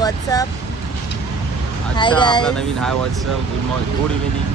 WhatsApp. हाय अच्छा, guys. आपला नवीन hi WhatsApp. Good morning, good evening.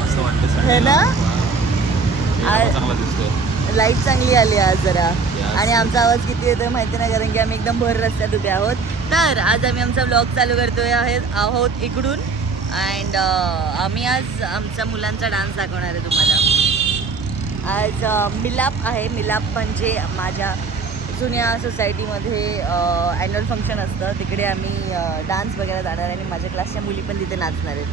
मस्त वाटतं है ना? चांगला दिसतोय. लाईट चांगली आली आज जरा. Yes. आणि आमचा आवाज किती येतोय माहिती नाही, कारण की आम्ही एकदम भर रस्त्यात उभे आहोत. तर आज आम्ही आमचा व्लॉग चालू करतोय आहोत इकडून. अँड आम्ही आज आमच्या मुलांचा डान्स दाखवणार आहे तुम्हाला. आज मिलाप आहे. मिलाप म्हणजे माझ्या जुन्या सोसायटीमध्ये ॲन्युअल फंक्शन असतं, तिकडे आम्ही डान्स वगैरे जाणार आहे आणि माझ्या क्लासच्या मुली पण तिथे नाचणार आहेत.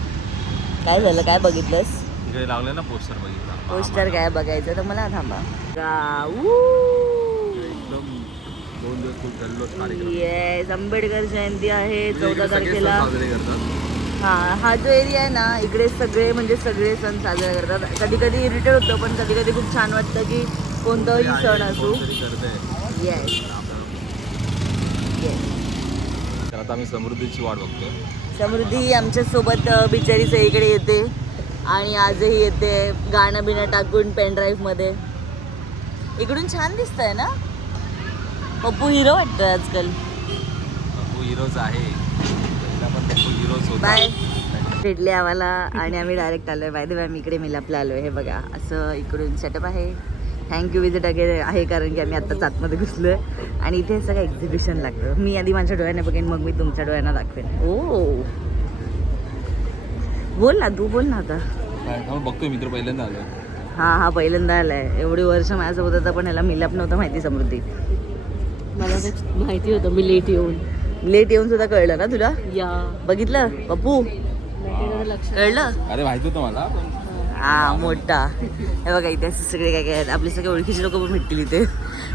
काय झालं, काय बघितलंस? तिकडे लावले ना पोस्टर, बघितला पोस्टर काय बघायचं तर मला थांबा. एकदम 2 दिवस खूप जल्लोष कार्यक्रम. येस, आंबेडकर जयंती आहे 14 सगळे सण तारखेला. साजरे करतात. हा जो एरिया आहे ना, इकडे सगळे म्हणजे सगळे सण साजरे करतात. कधी कधी इरिटेट होतं, पण कधी कधी खूप छान वाटतं की कोणताही सण असो. Yes yes. तर आता आम्ही समृद्धीची वाट बघतोय. समृद्धी आमच्यासोबत बिचारी सगळीकडे येते आणि आजही येते गाणं बिणं टाकून पेनड्राईव्हमध्ये. इकडून छान दिसतंय ना. पप्पू हिरो वाटतोय आजकाल. पप्पू हिरोच आहे. पहिला पण पप्पू हिरोच होता. बाय भेटले आम्हाला आणि आम्ही डायरेक्ट आलोय. बाय द वे आम्ही इकडे मिलापला आलोय. हे बघा, असं इकडून सेटअप आहे. थँक्यू विजिट वगैरे आहे, कारण की आम्ही आत्ताच आतमध्ये घुसलोय आणि इथे सगळं एक्झिबिशन लागतं. मी आधी माझ्या डोळ्याने बघेन, मग मी तुमच्या डोळ्यांना दाखवेन. ओ बोल ना, तू बोल ना आता. बघतोय, मित्र पहिल्यांदा आलो. हा पहिल्यांदा आलाय. एवढी वर्ष माझ्यासोबत होता, पण ह्याला मिलाप नव्हतं माहिती. समृद्धी मला माहिती होतं, मी लेट येऊन सुद्धा कळलं ना तुला? या बघितलं पप्पू, लक्ष कळलं? अरे माहिती होतं मला पण. हा मोठा. हे बघा, इथे असं सगळे काय काय आहेत. आपले सगळे ओळखीचे लोक पण भेटतील इथे.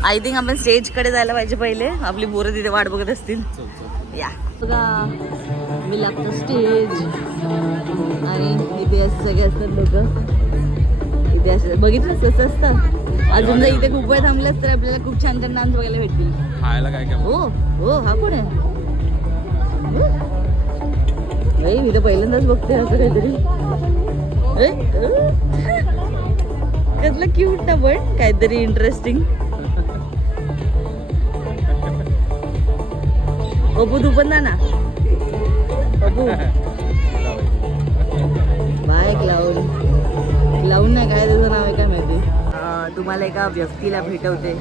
आय थिंक आपण स्टेजकडे जायला पाहिजे पहिले. आपली पोरं तिथे वाट बघत असतील. या बघा, मी लागतो स्टेज आणि इथे असं सगळे असतात लोक. इथे असं बघितलं कसं असतं. अजून जर इथे खूप वेळ थांबलंच तर आपल्याला खूप छान छान डान्स बघायला भेटतील. खायला काय काय? हो हो, हा कोण आहे? मी तर पहिल्यांदाच बघते असं काहीतरी. कसलं क्यूट ना, पण काहीतरी इंटरेस्टिंग. पप्पू तू पण ना. पप्पू बाय. क्लाउन नाही, काय त्याचं नाव आहे काय माहिती. तुम्हाला एका व्यक्तीला भेटवते.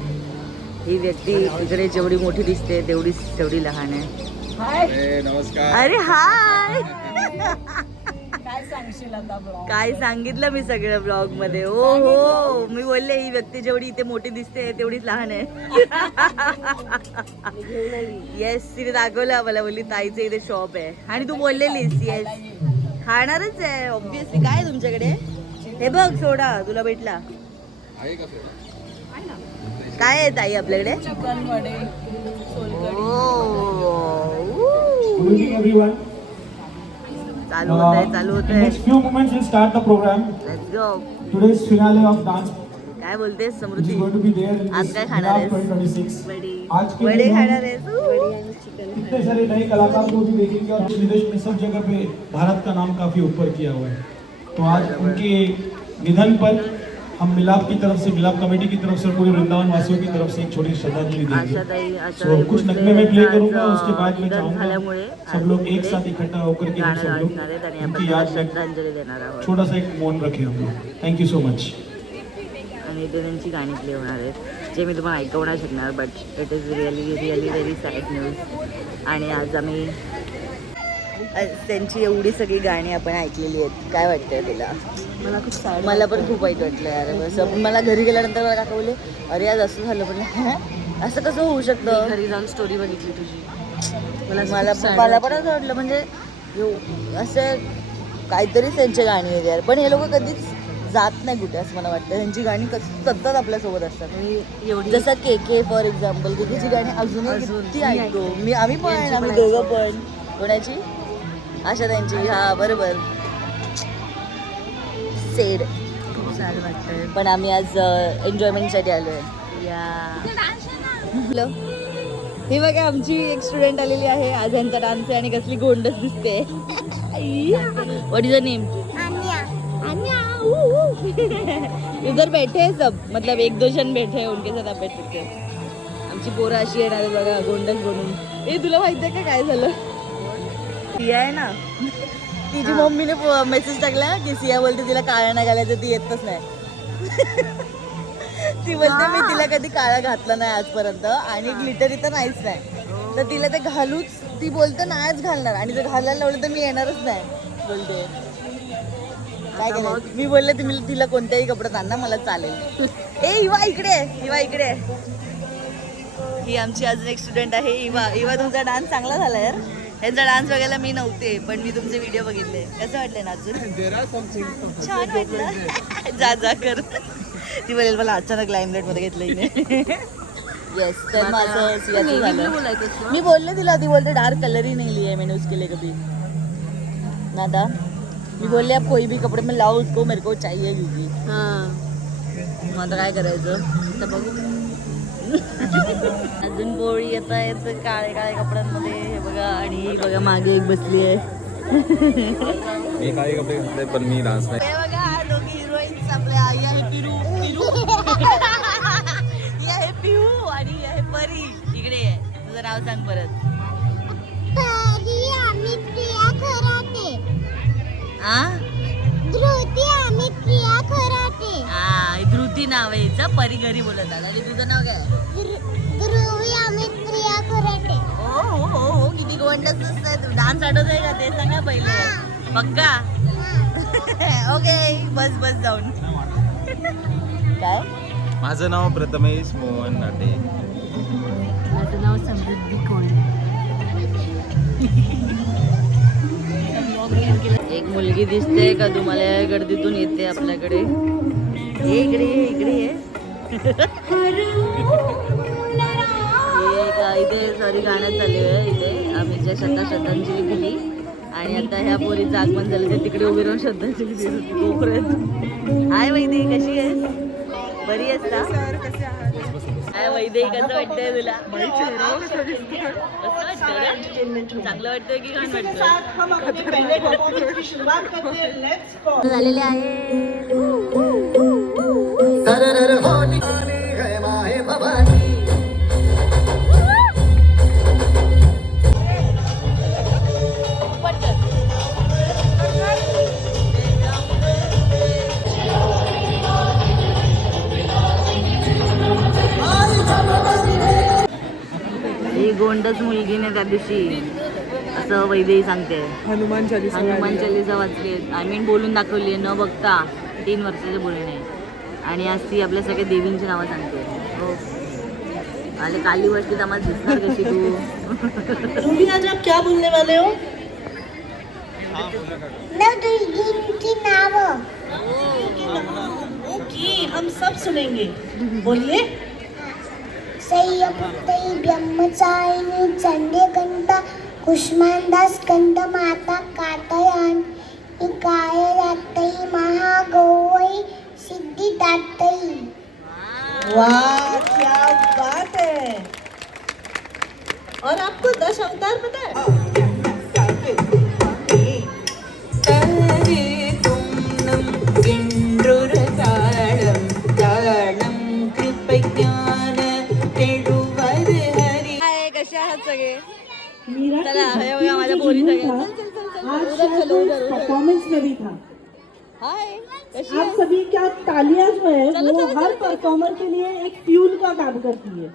ही व्यक्ती इकडे जेवढी मोठी दिसते तेवढी लहान आहे. नमस्कार. अरे हाय. काय सांगशील आता ब्लॉग? काय सांगितलं मी सगळं ब्लॉग मध्ये. ओ हो, मी बोलले ही व्यक्ती जेवढी इथे मोठी दिसते तेवढीच लहान आहे. येस, तिने दाखवलं आम्हाला. बोलली ताईचं इथे शॉप आहे आणि तू बोललेलीस येस खाणारच आहे ऑब्विसली. काय आहे तुमच्याकडे? हे बघ, सोडा तुला भेटला. आहे का सोडा? काय आहे ताई आपल्याकडे? चिकन वडे, Good evening, everyone. चालू होतंय. In next few moments, we'll start the program. Let's go. Today's finale of dance काय बोलतेस which is Samruddhi? going to be there in आज this काय खाणार Milad आहेस? 2026. आज के वडे दिन खाणार हम आहेस? इतने सारे नए कलाकार को भी देखेंगे और विदेश में सब जगह पे भारत का नाम काफी ऊपर किया हुआ है. तो आज उनके निधन पर हम मिलाप की तरफ से, मिलाप कमेटी की तरफ से, पूरे वृंदावन वासियों की तरफ से एक छोटी श्रद्धांजलि देंगे. So कुछ नगमे में प्ले करूंगा, उसके बाद मैं चाहूंगा सब लोग एक साथ इकट्ठा होकर के हम सब लोग उनकी याद में श्रद्धांजली देणार आहोत. छोटा सा एक मौन रखें हम लोग. Thank you so much. आणि इथे त्यांची गाणी प्ले होणार आहेत, जे मी तुम्हाला ऐकवू नाही शकणार. But it is really very sad news. आणि आज आम्ही त्यांची एवढी सगळी गाणी आपण ऐकलेली आहेत. काय वाटतंय तुला? मला खूप सॅड. मला पण खूप वाईट वाटलं यार. असं मला घरी गेल्यानंतर मला काका बोलले, अरे आज असं झालं. पण असं कसं होऊ शकतं? घरी जाऊन स्टोरी बघितली तुझी. मला पण असं वाटलं, म्हणजे असं काहीतरी त्यांची गाणी आहेत यार. पण हे लोक कधीच जात नाही कुठे, असं मला वाटतं. त्यांची गाणी सतत आपल्यासोबत असतात. एवढी जसं के फॉर एक्झाम्पल, केकेची गाणी अजूनही किती ऐकतो मी. आम्ही पण, आम्ही दोघं पण. कोणाची? आशा त्यांची. हा बरोबर. सेड, खूप सॅड वाटतंय. पण आम्ही आज एन्जॉयमेंटसाठी आलोय. हे बघा, आमची एक स्टुडंट आलेली आहे. आज यांचा डान्स आहे आणि कसली गोंडस दिसते. What is the name? इधर बैठे हैं सब, मतलब 1-2 जण बैठे हैं, उनके साथ आप बैठ सकते हैं. आमची पोरं अशी येणार बघा, गोंडस बनून. हे तुला माहिती आहे का काय झालं? सिया आहे ना, तिची मम्मीने मेसेज टाकला की सिया बोलते तिला काळा नाही घालायचं, ती येतच नाही. ती बोलते मी तिला कधी काळा घातला नाही आजपर्यंत आणि ग्लिटर इथं नाहीच नाही, तर तिला ते घालूच, ती बोलते नाहीच घालणार आणि जर घालायला लावलं तर मी येणारच नाही बोलते. काय केलं मी बोलले तुम्ही तिला कोणत्याही कपड्यात आणा मला चालेल. ए इवा इकडे, इवा इकडे. ही आमची अजून एक स्टुडंट आहे इवा. इवा तुमचा डान्स चांगला झाला यार. यांचा डान्स बघायला मी नव्हते पण मी तुमचे व्हिडिओ बघितले. कसं वाटले नाचून? छान वाटलं. जा जा कर. ती बोलेल मला अचानक लाईमलाईट मध्ये घेतलं हिने. येस तर माझं सियाचं झालं. मी बोलले तिला, ती बोलते डार्क कलर ही नहीं लिए मैंने उसके लिए कभी. नादा मी बोलले अब कोई भी कपड़े में लाओ उसको, मेरे को चाहिए क्योंकि. मग आता काय करायचं तर बघू. अजून पोळी येत आहेत काळे काळे कपड्यांमध्ये. हे बघा आणि ही बघा मागे एक बसली आहे. मी काही कपडे घातले पण मी डान्स नाही. हे बघा दोघी हिरोईन्स आपल्या. ही आहे पिरू, ही आहे पिहू आणि ही आहे परी. इकडे आहे, तुझं नाव सांग परत. धृती नाव आहे हिचं. परी घरी बोलत आला. आणि तुझं नाव काय? हो किती गोंडस दिसतंय तू. डान्स आठवतोय का ते सांगा पहिले. पक्का? ओके बस बस जाऊन. काय? माझं नाव प्रथमेश मोहन नाटे. माझं नाव समृद्धी कोण. एक मुलगी दिसते का तुम्हाला या गर्दीतून येते आपल्याकडे. इकडे इकडे इथे सॉरी गाणं चालू आहे. इथे आम्ही ज्या श्रद्धांजली दिली आणि आता ह्या पोरीचं आगमन झालं ते तिकडे उभी राहून श्रद्धांजली दिली होती कोपऱ्यात. हाय वैदे कशी आहेस? बरी आहेस का? हाय वैदे कसं वाटतंय तुला? चांगलं वाटतंय की घाण वाटतंय? झालेले आहे. ही गोंडस मुलगीने त्या दिवशी असं वैदेही सांगते हनुमान चालीसा वाचली. आय मीन बोलून दाखवली न बघता 3 वर्षाचे बोलणे. आणि आज ती आपल्या सगळ्या देवींची नावं सांगते. हो आणि काली वस्तीत आम्हाला दिसणार कशी तू. तुम्ही आज आप क्या बोलने वाले हो? ओके हम सब सुनेंगे. बोलिए. सय्यपुत्तई ब्रह्मचारिणी चंडेकंठा कुष्मांडा स्कंद माता काटयान इकायरात्तई महागौवई सिद्धिदात्तई. वाह क्या बात है. और आपको 10 अवतार पता है? कसे आहात सगळे? चला हे बघा माझ्या पोरी सगळ्या. परफॉर्मेंस में भी था. हाय कशी आप सभी क्या तालियां जो है वो हर परफॉर्मर के लिए एक फ्यूल का काम करती है.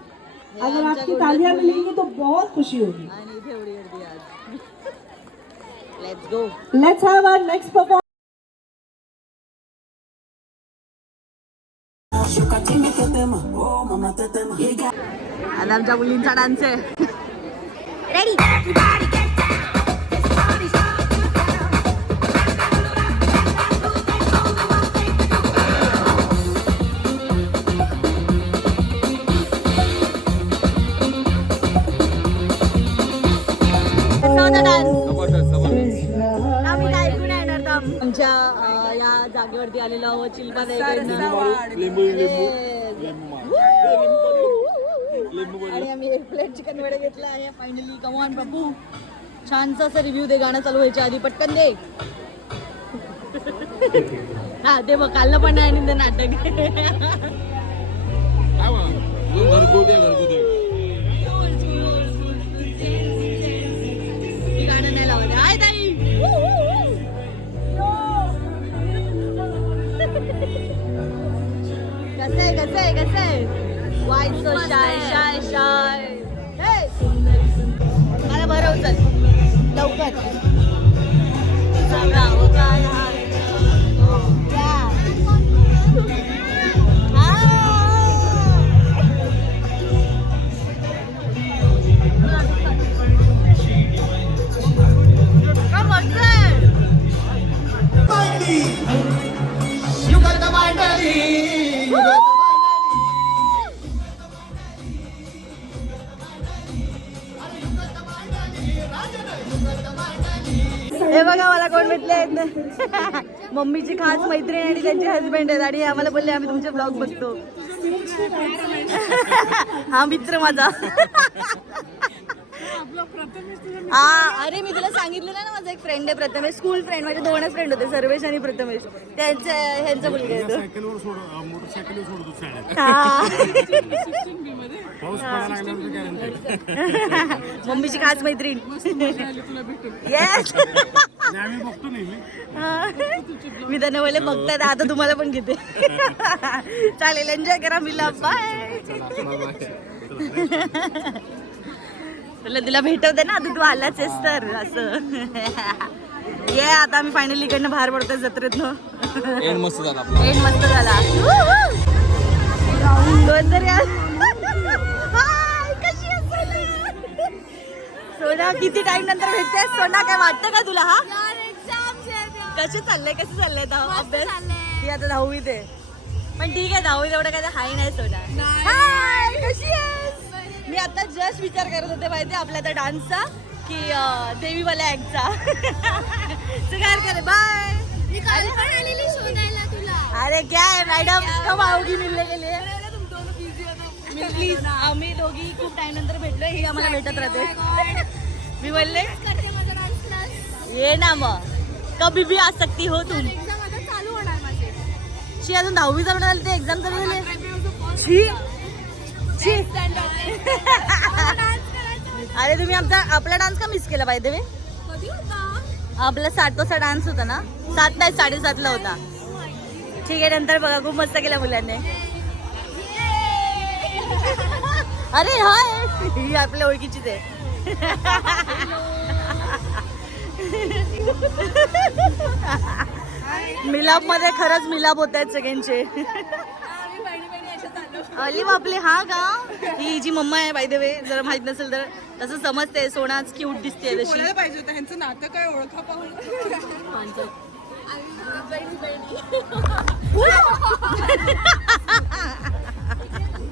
अगर आपकी तालियां मिलेंगी तो बहुत खुशी होगी. आणि इथे एवढी गर्दी आज. Let's go. Let's have our next performer. आता आमच्या मुलींचा डान्स आहे. रेडी. आमच्या या जागेवरती आलेलो आहोत. शिल्पा आणि आम्ही 1 प्लेट चिकन वडे घेतला आहे फायनली. कमॉन बाबू छानसा असा रिव्ह्यू दे गाणं चालू व्हायच्या आधी. पटकन दे. हा ते बघ कालनं पण नाही आणि ते नाटक. गाणं नाही लावत. कसं आहे Y so shy shy shy मला भरव चल लवकर हे बघा मला कोण भेटले आहेत मम्मीची खास मैत्रीण आणि त्यांचे हस्बंड आहेत आणि आम्हाला बोलले आम्ही तुमचे ब्लॉग बघतो. हा मित्र माझा. हा अरे मी तुला सांगितलं ना माझा एक फ्रेंड आहे प्रथमेश स्कूल फ्रेंड माझे दोनच फ्रेंड होते सर्वेश आणि प्रथमेश ह्यांचा मुलगा आहे मम्मीची खास मैत्रीण. येस मी त्यांना बोलले बघतात आता तुम्हाला पण घेते. चालेल एन्जॉय करा मिला बाय. तुला तिला भेटवते ना आता तू आलाच आहेस तर असं. ये आता आम्ही फायनली इकडनं बाहेर पडतोय जत्रेतनं. एंड मस्त झाला आपला. एंड मस्त झाला. सोना किती टाइम नंतर भेटते सोना काय वाटतं का तुला? हा कसं चाललंय अभ्यास? ती आता 10वीत आहे पण ठीक आहे 10वीत एवढं काय हाय नाही सोना. हाय कशी आहेस? मी आता जस्ट विचार करत होते माहिती आपल्या त्या डान्सचा की देवीवाल्या ऍक्टचा. काय करे बाय. अरे क्या है मैडम कब आओगी मिलने के लिए? प्लीज आम्ही दोघी खूप टाइम नंतर भेटलोय ही आम्हाला भेटत राहते. मी बोलले ये ना मग कभी भी आ सकती हो तुम. शी अजून 10वी चालू झाली ते एक्झाम चालू झाली. अरे तुम्ही आपला डान्स का मिस केला पाहिजे? आपला 7चा डान्स होता ना. 7 नाही 7:30ला होता. ठीक आहे नंतर बघा खूप मस्त केला मुलांनी. अरे हाय ही आपल्या ओळखीचीच आहे. मिलाप मध्ये खरंच मिलाप होत आहेत सगळ्यांचे. अली बापले हा का ही जी मम्मा आहे बाय द वे जर माहित नसेल तर तसं समजते सोनाच क्यूट दिसते तशी. पाहिजे होतं ह्यांचं नातं काय ओळखा पाहून.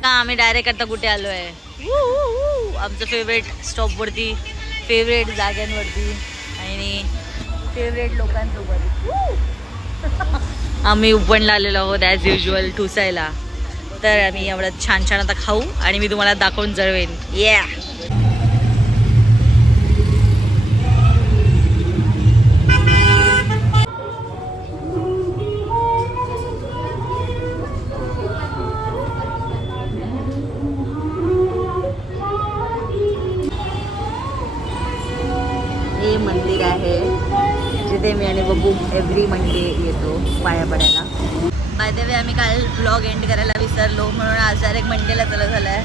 का आम्ही डायरेक्ट आता कुठे आलोय आमचं फेवरेट स्टॉप वरती फेवरेट जाग्यांवरती आणि फेवरेट लोकांसोबत. आम्ही उपवनला आलेलो आहोत ॲज युजल ठुसायला. तर आम्ही एवढं छान छान आता खाऊ आणि मी तुम्हाला दाखवून जळवेन. या हे मंदिर आहे जिथे मी आणि बबू एव्हरी मंडे येतो पाया पडायला. बाय द वे आम्ही काल ब्लॉग एंड करायला विसरलो म्हणून आज डायरेक्ट मंडेला चालू झालाय.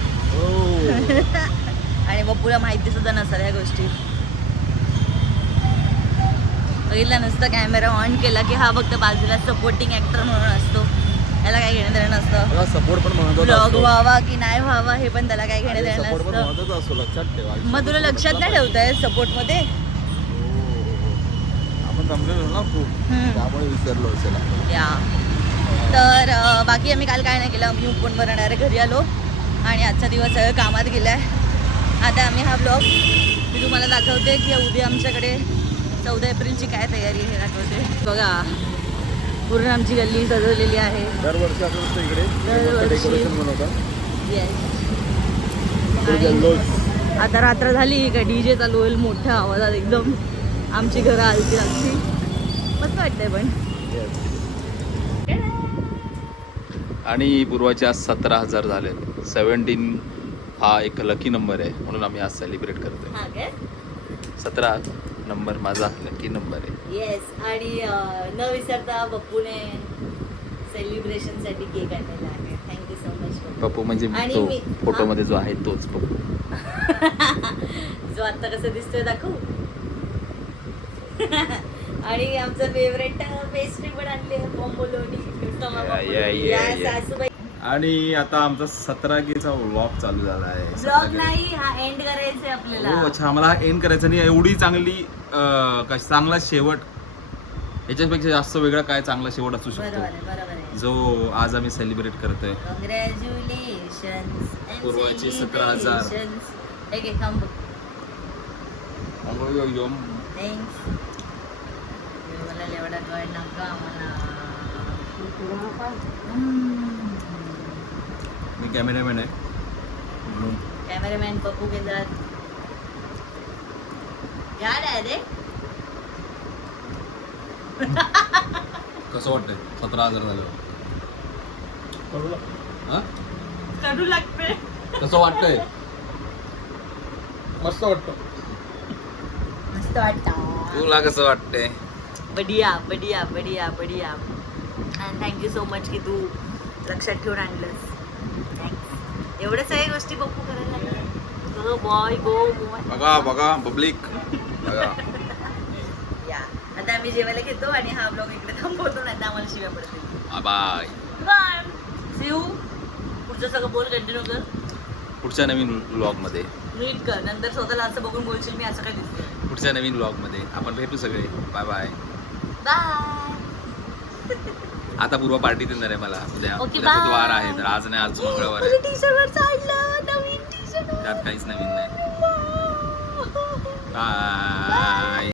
आणि बब्बूला माहिती सुद्धा नसेल ह्या गोष्टी. बघितलं नसतं कॅमेरा ऑन केला की हा फक्त बाजूला सपोर्टिंग ऍक्टर म्हणून असतो. याला काही घेणं देणं नसतं. सपोर्ट पण महत्त्वाचा ब्लॉग असतो. व्हावा की नाही व्हावा हे पण त्याला काही घेणं देणं सपोर्ट पण नसतं. महत्त्वाचा असतो लक्षात ठेवा. मग तुला लक्षात नाही ठेवताय सपोर्ट मध्ये. आपण समजलो ना खूप त्यामुळे विसरलो असेल. या तर बाकी आम्ही काल काय नाही केलं. आम्ही उपवन बनवणारे घरी आलो आणि आजचा दिवस कामात गेलाय. आता आम्ही हा ब्लॉग मी तुम्हाला दाखवते की उद्या आमच्याकडे 14 एप्रिलची काय तयारी आहे दाखवते. बघा पूर्ण आमची गल्ली सजवलेली आहे. दरवर्षी असं असतं इकडे दरवर्षी. डेकोरेशन बनवतात. येस आता रात्र झाली का DJ चालू होईल मोठ्या आवाजात एकदम. आमची घरं आलती आमची मस्त वाटतंय पण. आणि पूर्वाच्या 17,000 झाले. 17 हा एक लकी नंबर आहे म्हणून आम्ही आज सेलिब्रेट करतोय. हा काय 17 नंबर माझा लकी नंबर आहे. येस आणि न विसरता बप्पूने सेलिब्रेशनसाठी केक आणलेला आहे. थँक्यू सो मच पप्पू म्हणजे आणि तो मी- फोटोमध्ये जो आहे तोच पप्पू. जो आता कसं दिसतोय दाखवू. आणि आमचं फेवरेट पेस्ट्री पण आणली आहे बोंबोलोनी. सासूबाई. आणि आता आमचा 17Kचा व्लॉग चालू झाला आहे. ब्लॉग नाही, हा एंड करायचा आहे आपल्याला. हो अच्छा, आम्हाला हा एंड करायचा नाही. एवढी चांगली चांगला शेवट, याच्यापेक्षा जास्त वेगळा काय चांगला शेवट असू बरोबर शकतो आहे, बरोबर आहे. जो आज आम्ही सेलिब्रेट करतोय. कॉंग्रॅच्युलेशन. पूर्वाची 17,000. एक एक थांब. यम. थँक्स. मला एवढा कळ नका मला. मी कॅमेरामॅन आहे. कॅमेरामॅन पप्पू के साथ. क्या डायरेक्ट. कसं वाटतंय 17,000 झालं? हा? कडू लागते. कसं वाटतंय? मस्त वाटतं. मस्त वाटतं. तुला कसं वाटतंय? बढिया बढिया बढिया बढिया. अँड थँक्यू सो मच की तू लक्षात ठेवून आणलंस. थँक्स. एवढ्या सगळ्या गोष्टी पप्पू करायला लागल्या. गो बॉय गो बॉय. बघा बघा पब्लिक बघा. या आता आम्ही जेवायला घेतो आणि हा ब्लॉग इकडे थांबवतो, नाही तर आम्हाला शिव्या पडतील. बाय. बाय. See you. पुढचं सगळं बोल कंटिन्यू कर. पुढच्या नवीन व्लॉग मध्ये. नीट कर, नंतर स्वतःला असं बघून बोलशील मी असं काय दिसतंय. पुढच्या नवीन व्लॉग मध्ये आपण भेटू सगळे. Bye bye. बाय. आता पूर्व पार्टी देणार आहे मला. उद्या Okay, उद्या bye. बुधवार आहे तर आज नाही, आज मंगळवार आहे. टी शर्ट वर चाललं नवीन टी शर्ट. त्यात काहीच नवीन नाही. बाय.